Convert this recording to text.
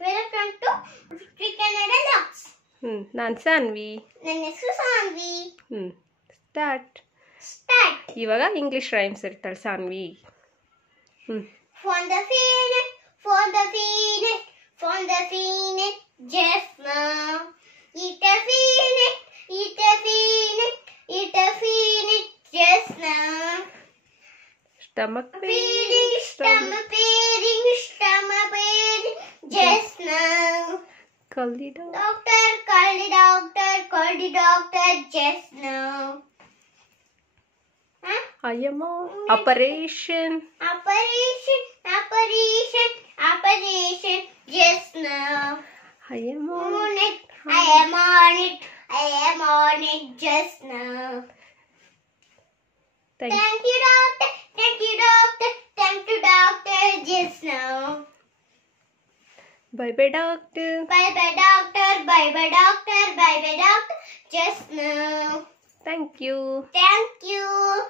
Welcome to Victory Canada Lux. ನಾನು ಸಾನ್ವಿ. ನನ್ನ ಹೆಸರು ಸಾನ್ವಿ. ಸ್ಟಾರ್ಟ್. ಇವಾಗ ಇಂಗ್ಲಿಷ್ ರೈಮ್ಸ್ ಇರ್ತಾಳೆ Saanvi. From the phoenix, just now. Eat a phoenix, just now. Stomach Feeding, stomach feeding, just now. Call the doctor. Call the doctor, just now. I am on operation, just now. I am on I am on it, just now. Thank Thank you, doctor, just now. Bye bye doctor. Bye bye, doctor, just now. Thank you. Thank you.